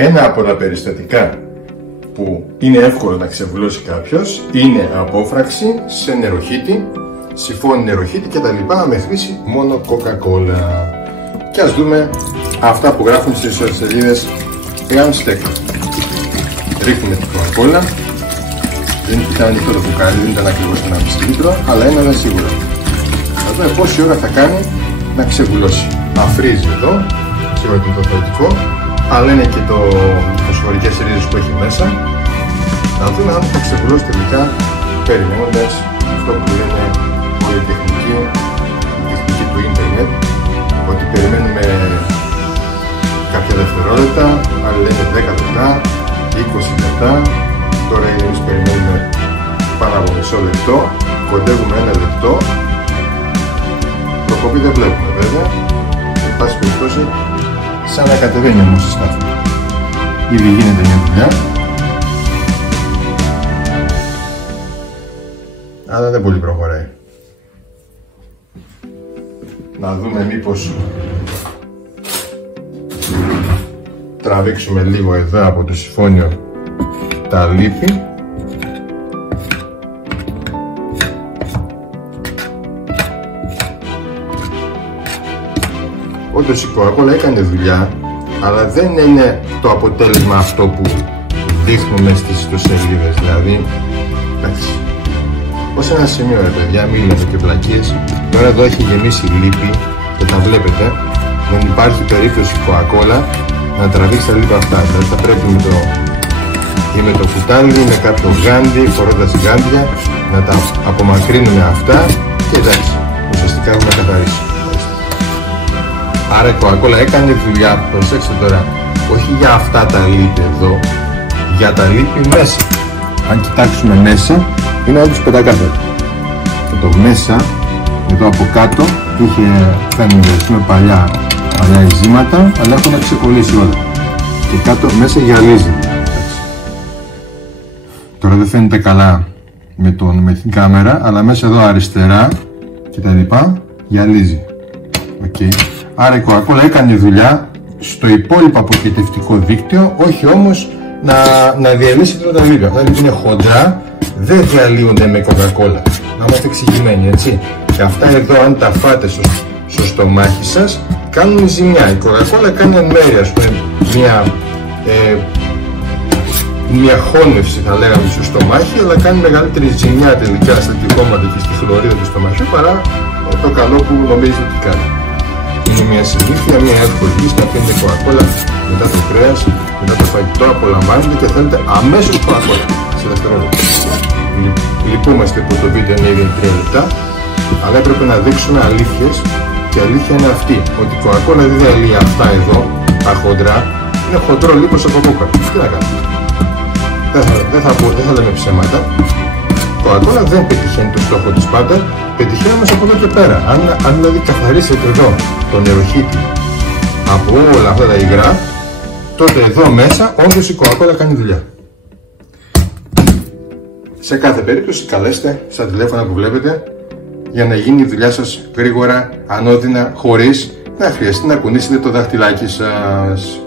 Ένα από τα περιστατικά που είναι εύκολο να ξεβουλώσει κάποιος είναι απόφραξη σε νεροχύτη, σιφώνει νεροχύτη κτλ. Με χρήση μόνο Coca-Cola. Και ας δούμε αυτά που γράφουν στις ιστοσελίδες εάν στέκουν. Ρίχνουμε την Coca-Cola. Δεν ήταν ανοιχτό το μπουκάλι, δεν ήταν ακριβώς 1,5 λίτρο, αλλά ένα σίγουρα. Θα δούμε πόση ώρα θα κάνει να ξεβουλώσει. Αφρίζει εδώ, σίγουρα είναι το θετικό, αλλά είναι και το φωσφορικές ρίζες που έχει μέσα. Να δούμε αν θα ξεβουλώσει τελικά, περιμένοντας αυτό που λένε η τεχνική του ίντερνετ, ότι περιμένουμε κάποια δευτερόλεπτα, άλλοι λένε 10 λεπτά, 20 λεπτά. Τώρα εμείς περιμένουμε πάνω από μισό λεπτό, κοντεύουμε 1 λεπτό. Προκοπή δεν βλέπουμε βέβαια, εν πάση περιπτώσει σαν να κατεβαίνει όμως η σκάφη. Ήδη γίνεται μια δουλειά, αλλά δεν πολύ προχωράει. Να δούμε μήπως τραβήξουμε λίγο εδώ από το συμφώνιο τα λίπη. Όντως η Coca-Cola έκανε δουλειά, αλλά δεν είναι το αποτέλεσμα αυτό που δείχνουμε στις ιστοσελίδες. Δηλαδή, εντάξει, ως ένα σημείο ρε παιδιά, μην λέμε και βλακίες. Τώρα εδώ έχει γεμίσει λίπη και τα βλέπετε. Δεν υπάρχει περίπτωση η Coca-Cola να τραβήξει τα λίπη αυτά. Δηλαδή θα πρέπει με το κουτάλι, με κάποιο γάντι, φορώντας γάντια, να τα απομακρύνουμε αυτά και εντάξει, ουσιαστικά έχουμε καθαρίσει. Άρα η Coca-Cola έκανε δουλειά, προσέξτε τώρα, όχι για αυτά τα λίπη εδώ, για τα λίπη μέσα. Αν κοιτάξουμε μέσα, είναι όντως πεντακάθαρο. Και το μέσα, εδώ από κάτω, είχε φαίνεται παλιά ειζήματα, αλλά έχουν ξεκολλήσει όλα. Και κάτω μέσα γυαλίζει. Τώρα δεν φαίνεται καλά με την κάμερα, αλλά μέσα εδώ αριστερά και τα λοιπά γυαλίζει. Okay. Άρα η Coca-Cola έκανε δουλειά στο υπόλοιπο αποχετευτικό δίκτυο, όχι όμως να διαλύσει τα λίπη. Αυτά που είναι χοντρά δεν διαλύονται με Coca-Cola. Να είμαστε εξηγημένοι, έτσι. Και αυτά εδώ, αν τα φάτε στο στομάχι σας, κάνουν ζημιά. Η Coca-Cola κάνει εν μέρει, ας πούμε, μια χώνευση θα λέγαμε στο στομάχι, αλλά κάνει μεγαλύτερη ζημιά τελικά στα κυκλώματα και στη χλωρίδα του στομαχιού παρά το καλό που νομίζετε ότι κάνει. Είναι μια συνήθεια, μια εύκολη λύση να πίνετε Coca-Cola μετά το κρέας, μετά το φαγητό, απολαμβάνετε και θέλετε αμέσως Coca-Cola σε δευτερόλεπτα. Λυπούμαστε που το βίντεο είναι ήδη 3 λεπτά, αλλά έπρεπε να δείξουμε αλήθειες και η αλήθεια είναι αυτή, ότι η Coca-Cola δεν διαλύει αυτά εδώ, τα χοντρά, είναι χοντρό λίπος από κόκα. Τι να κάνουμε. Δεν θα λέμε ψέματα. Η Coca-Cola δεν πετυχαίνει το στόχο της πάντα, πετυχαίνει όμως από εδώ και πέρα. Αν δηλαδή καθαρίσετε εδώ το νεροχύτη από όλα αυτά τα υγρά, τότε εδώ μέσα όντως η Coca-Cola κάνει δουλειά. Σε κάθε περίπτωση καλέστε στα τηλέφωνα που βλέπετε για να γίνει η δουλειά σας γρήγορα, ανώδυνα, χωρίς να χρειαστεί να κουνήσετε το δάχτυλάκι σας.